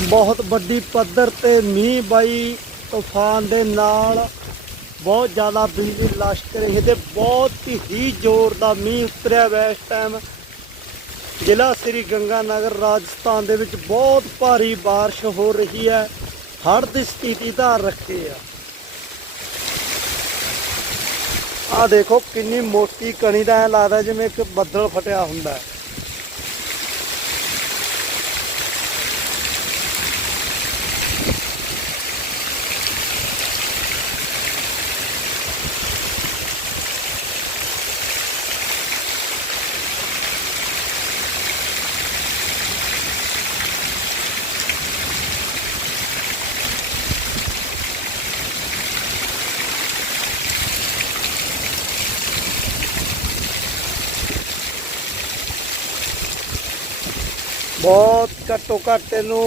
ਬਹੁਤ ਵੱਡੀ ਪੱਧਰ ਤੇ ਮੀਂਹ ਬਾਈ ਤੂਫਾਨ ਦੇ ਨਾਲ ਬਹੁਤ ਜ਼ਿਆਦਾ ਬਿਜਲੀ ਲਸ਼ਕ ਰਹੀ ਤੇ ਬਹੁਤ ਹੀ ਜ਼ੋਰ ਦਾ ਮੀਂਹ ਉਤਰਿਆ ਵੈ ਇਸ ਟਾਈਮ ਜ਼ਿਲ੍ਹਾ ਸ੍ਰੀ ਗੰਗਾਨਗਰ ਰਾਜਸਥਾਨ ਦੇ ਵਿੱਚ ਬਹੁਤ ਭਾਰੀ بارش ਹੋ ਰਹੀ ਹੈ ਹੜ੍ਹ ਦੀ ਸਥਿਤੀ ਧਾਰ ਰੱਖੀ ਆ ਆ ਦੇਖੋ ਕਿੰਨੀ ਮੋਟੀ ਕਣੀ ਦਾ ਐ ਲੱਗਦਾ ਜਿਵੇਂ ਇੱਕ ਬੱਦਲ ਫਟਿਆ ਹੁੰਦਾ ਹੈ ਬਹੁਤ ਘੱਟੋ ਘੱਟ ਇਹਨੂੰ